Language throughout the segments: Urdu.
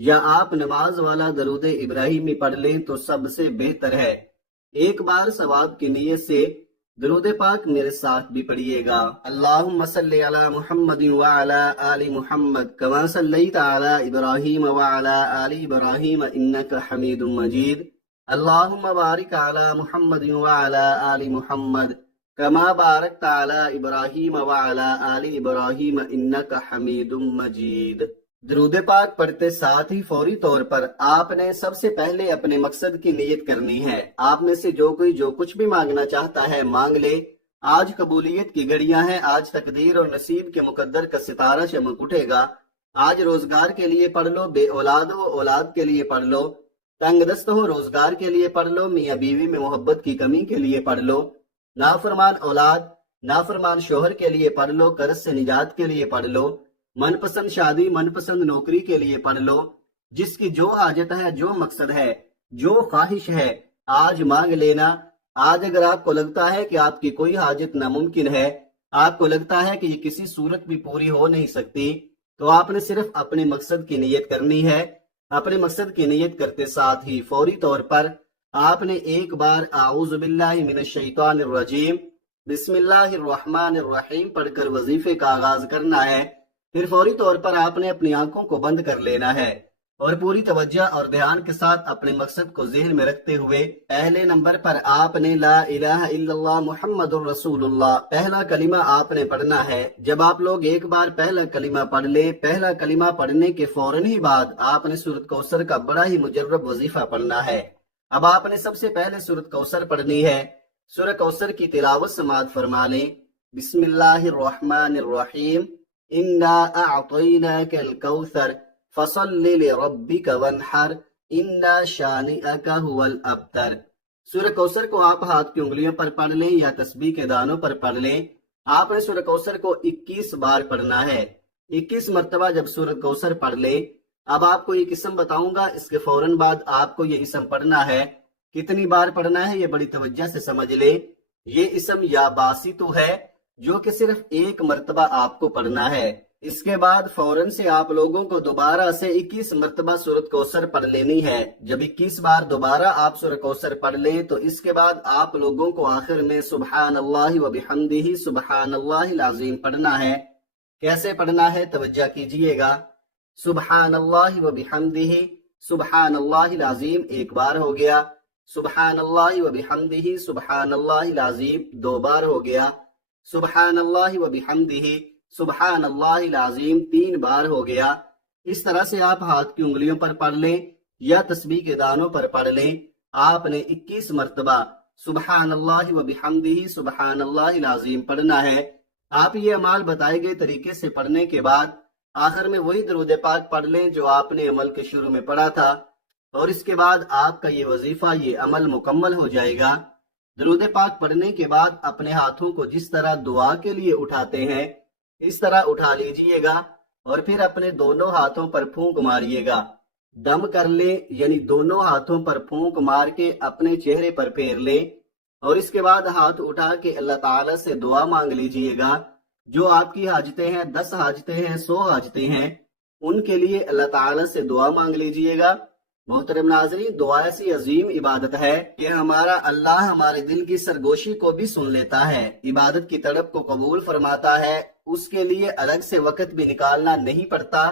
یا آپ نماز والا درود ابراہیمی پڑھ لیں تو سب سے بہتر ہے۔ ایک بار ثواب کی نیت سے درود پاک میرے ساتھ بھی پڑھیے گا۔ اللہم صلی علی محمد وعلی آل محمد کما صلیت علی ابراہیم وعلی آل ابراہیم انک حمید مجید۔ اللہم بارک علی محمد وعلی آل محمد کما بارکت علی ابراہیم وعلی آل ابراہیم انک حمید مجید۔ درود پاک پڑھتے ساتھ ہی فوری طور پر آپ نے سب سے پہلے اپنے مقصد کی نیت کرنی ہے۔ آپ میں سے جو کوئی جو کچھ بھی مانگنا چاہتا ہے مانگ لے۔ آج قبولیت کی گھڑیاں ہیں، آج تقدیر اور نصیب کے مقدر کا ستارہ چمک اٹھے گا۔ آج روزگار کے لیے پڑھ لو، بے اولاد ہو اولاد کے لیے پڑھ لو، تنگ دست ہو روزگار کے لیے پڑھ لو، میاں بیوی میں محبت کی کمی کے لیے پڑھ لو، نافرمان اولاد نافرمان شوہر کے لیے پڑھ لو، قرض سے نجات کے لیے پڑھ لو، من پسند شادی من پسند نوکری کے لیے پڑھ لو۔ جس کی جو حاجت ہے، جو مقصد ہے، جو خواہش ہے، آج مانگ لینا۔ آج اگر آپ کو لگتا ہے کہ آپ کی کوئی حاجت ناممکن ہے، آپ کو لگتا ہے کہ یہ کسی صورت بھی پوری ہو نہیں سکتی، تو آپ نے صرف اپنے مقصد کی نیت کرنی ہے۔ اپنے مقصد کی نیت کرتے ساتھ ہی فوری طور پر آپ نے ایک بار اعوذ باللہ من الشیطان الرجیم بسم اللہ الرحمن الرحیم پڑھ کر وظیفے کا آغاز کرنا ہے۔ پھر فوری طور پر آپ نے اپنی آنکھوں کو بند کر لینا ہے اور پوری توجہ اور دھیان کے ساتھ اپنے مقصد کو ذہن میں رکھتے ہوئے پہلے نمبر پر آپ نے لا الہ الا اللہ محمد الرسول اللہ پہلا کلمہ آپ نے پڑھنا ہے۔ جب آپ لوگ ایک بار پہلا کلمہ پڑھ لیں، پہلا کلمہ پڑھنے کے فوراً ہی بعد آپ نے سورۃ کوثر کا بڑا ہی مجرب وظیفہ پڑھنا ہے۔ اب آپ نے سب سے پہلے سورۃ کوثر پڑھنی ہے۔ سورۃ کوثر کی تلاوت سماعت فرما لیں۔ بسم اللہ الرحمن الرحیم انا اعطیناک الکوثر فصل لربک وانحر انا شانئک هو الابتر۔ سورۃ کوثر کو آپ ہاتھ کی انگلیوں پر پڑھ لیں یا تسبیح کے دانوں پر پڑھ لیں۔ آپ نے سورۃ کوثر کو 21 بار پڑھنا ہے۔ 21 مرتبہ جب سورۃ کوثر پڑھ لیں، اب آپ کو یہ اسم بتاؤں گا، اس کے فوراً بعد آپ کو یہ اسم پڑھنا ہے۔ کتنی بار پڑھنا ہے یہ بڑی توجہ سے سمجھ لیں۔ یہ اسم یا باسطو ہے جو کہ صرف ایک مرتبہ آپ کو پڑھنا ہے۔ اس کے بعد فوراً سے آپ لوگوں کو دوبارہ سے 21 مرتبہ سورۃ کوثر پڑھ لینی ہے۔ جب 21 بار دوبارہ آپ سورۃ کوثر پڑھ لیں تو اس کے بعد آپ لوگوں کو آخر میں سبحان اللہ و بحمدہ سبحان اللہ العظیم پڑھنا ہے۔ کیسے پڑھنا ہے توجہ کیجئے گا۔ سبحان اللہ و بحمدہ سبحان اللہ العظیم ایک بار ہو گیا، سبحان اللہ و بحمدہ سبحان اللہ العظیم 2 بار ہو گیا، سبحان اللہ و بحمدہ سبحان اللہ العظیم 3 بار ہو گیا۔ اس طرح سے آپ ہاتھ کی انگلیوں پر پڑھ لیں یا تسبیح کے دانوں پر پڑھ لیں۔ آپ نے 21 مرتبہ سبحان اللہ و بحمدہ سبحان اللہ العظیم پڑھنا ہے۔ آپ یہ اعمال بتائے گئے طریقے سے پڑھنے کے بعد آخر میں وہی درود پاک پڑھ لیں جو آپ نے عمل کے شروع میں پڑھا تھا، اور اس کے بعد آپ کا یہ وظیفہ یہ عمل مکمل ہو جائے گا۔ درود پاک پڑھنے کے بعد اپنے ہاتھوں کو جس طرح دعا کے لیے اٹھاتے ہیں اس طرح اٹھا لیجئے گا اور پھر اپنے دونوں ہاتھوں پر پھونک ماریے گا۔ دم کر لیں، یعنی دونوں ہاتھوں پر پھونک مار کے اپنے چہرے پر پھیر لیں، اور اس کے بعد ہاتھ اٹھا کے اللہ تعالیٰ سے دعا مانگ لیجئے گا۔ جو آپ کی حاجتیں ہیں، 10 حاجتیں ہیں، 100 حاجتیں ہیں، ان کے لیے اللہ تعالیٰ سے دعا مانگ لیجئے گا۔ محترم ناظرین، دعا ایسی عظیم عبادت ہے کہ ہمارا اللہ ہمارے دل کی سرگوشی کو بھی سن لیتا ہے، عبادت کی تڑپ کو قبول فرماتا ہے، اس کے لیے الگ سے وقت بھی نکالنا نہیں پڑتا۔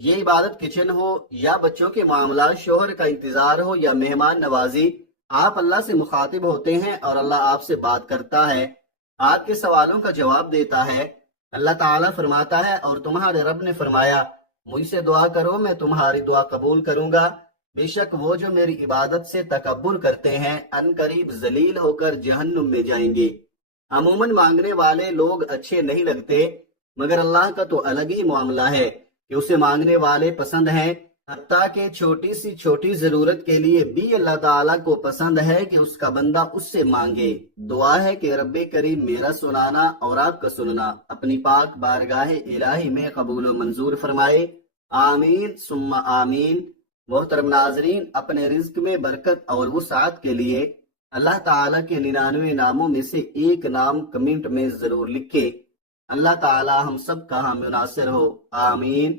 یہ عبادت کچن ہو یا بچوں کے معاملات، شوہر کا انتظار ہو یا مہمان نوازی، آپ اللہ سے مخاطب ہوتے ہیں اور اللہ آپ سے بات کرتا ہے، آپ کے سوالوں کا جواب دیتا ہے۔ اللہ تعالیٰ فرماتا ہے اور تمہارے رب نے فرمایا مجھ سے دعا کرو میں تمہاری دعا قبول کروں گا، بے شک وہ جو میری عبادت سے تکبر کرتے ہیں ان قریب ذلیل ہو کر جہنم میں جائیں گے۔ عموماً مانگنے والے لوگ اچھے نہیں لگتے، مگر اللہ کا تو الگ ہی معاملہ ہے کہ اسے مانگنے والے پسند ہیں، حتیٰ کہ چھوٹی سی چھوٹی ضرورت کے لیے بھی اللہ تعالیٰ کو پسند ہے کہ اس کا بندہ اس سے مانگے۔ دعا ہے کہ رب کریم میرا سنانا اور آپ کا سننا اپنی پاک بارگاہ الہی میں قبول و منظور فرمائے، آمین ثم آمین۔ محترم ناظرین، اپنے رزق میں برکت اور وسعت کے لیے اللہ تعالیٰ کے 99 ناموں میں سے ایک نام کمنٹ میں ضرور لکھیں۔ اللہ تعالیٰ ہم سب کا ہم ناصر ہو، آمین۔